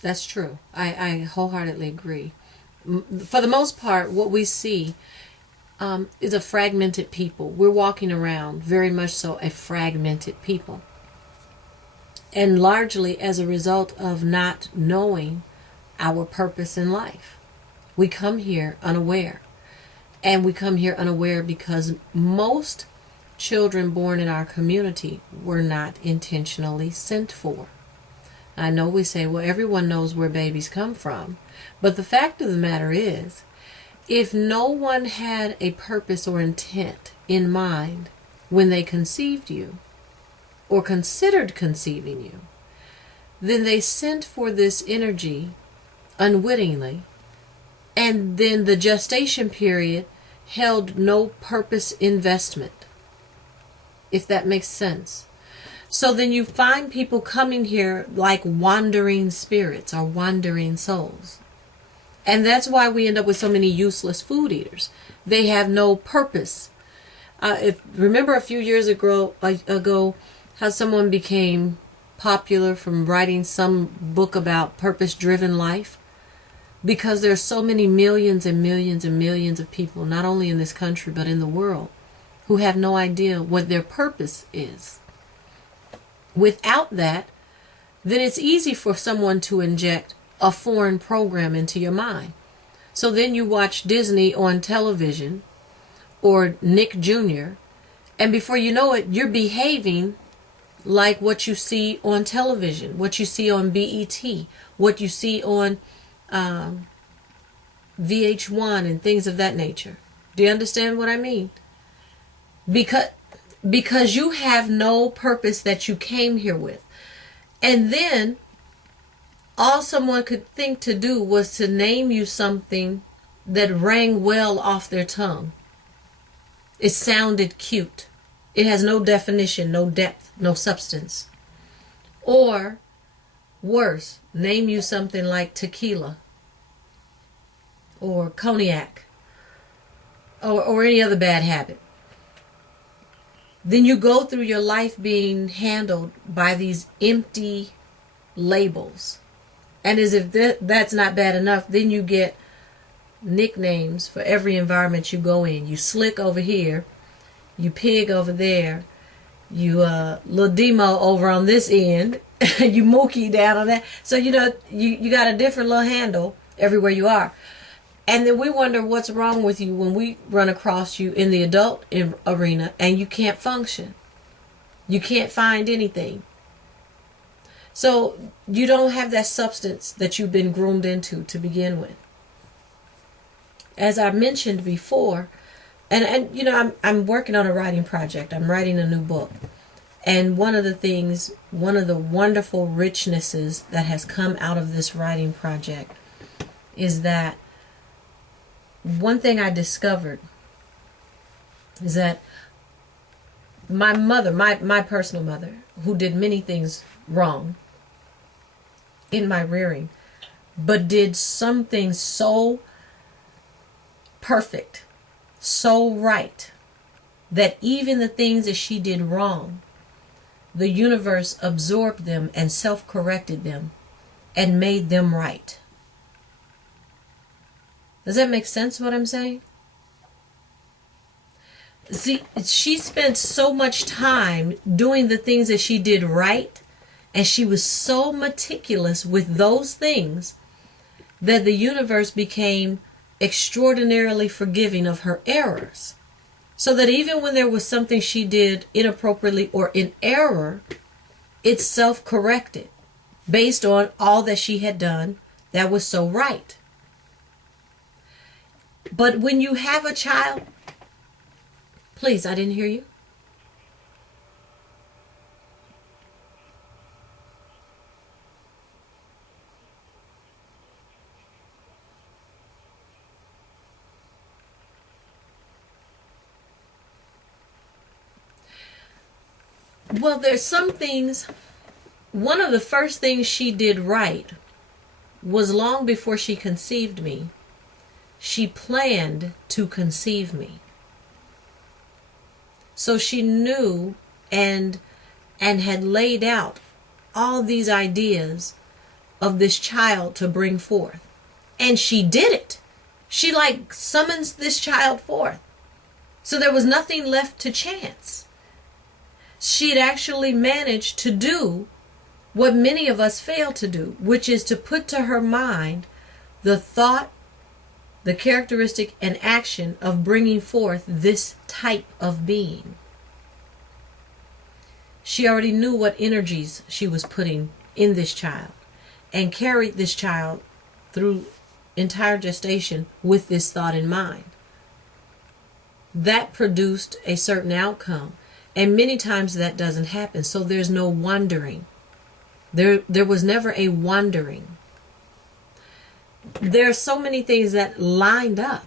That's true. I wholeheartedly agree. For the most part, what we see is a fragmented people. We're walking around very much so a fragmented people. And largely as a result of not knowing our purpose in life. We come here unaware. And we come here unaware because most children born in our community were not intentionally sent for. I know we say, well, everyone knows where babies come from. But the fact of the matter is, if no one had a purpose or intent in mind when they conceived you, or considered conceiving you, then they sent for this energy unwittingly, and then the gestation period held no purpose investment, if that makes sense. So then you find people coming here like wandering spirits or wandering souls. And that's why we end up with so many useless food eaters. They have no purpose. Remember a few years ago how someone became popular from writing some book about purpose-driven life? Because there's so many millions and millions and millions of people, not only in this country but in the world, who have no idea what their purpose is. Without that, then it's easy for someone to inject a foreign program into your mind. So then you watch Disney on television or Nick Jr., and before you know it, you're behaving like what you see on television, what you see on BET, what you see on VH1 and things of that nature. Do you understand what I mean? Because you have no purpose that you came here with. And then all someone could think to do was to name you something that rang well off their tongue. It sounded cute. It has no definition, no depth, no substance. Or worse, name you something like tequila or cognac or any other bad habit. Then you go through your life being handled by these empty labels. And as if that's not bad enough, then you get nicknames for every environment you go in. You slick over here, you pig over there, you little demo over on this end, you mookie down on that. So you got a different little handle everywhere you are. And then we wonder what's wrong with you when we run across you in the adult arena and you can't function. You can't find anything. So you don't have that substance that you've been groomed into to begin with. As I mentioned before, and I'm working on a writing project. I'm writing a new book. And one of the wonderful richnesses that has come out of this writing project is that one thing I discovered is that my mother, my personal mother, who did many things wrong in my rearing, but did something so perfect, so right, that even the things that she did wrong, the universe absorbed them and self-corrected them and made them right. Does that make sense what I'm saying? See, she spent so much time doing the things that she did right, and she was so meticulous with those things that the universe became extraordinarily forgiving of her errors. So that even when there was something she did inappropriately or in error, it self-corrected based on all that she had done that was so right. But when you have a child, please, I didn't hear you. Well, there's some things. One of the first things she did right was long before she conceived me. She planned to conceive me. So she knew and had laid out all these ideas of this child to bring forth. And she did it. She like summons this child forth. So there was nothing left to chance. She had actually managed to do what many of us fail to do, which is to put to her mind the thought, the characteristic, and action of bringing forth this type of being. She already knew what energies she was putting in this child and carried this child through entire gestation with this thought in mind. That produced a certain outcome, and many times that doesn't happen, so there's no wandering. There was never a wandering. There are so many things that lined up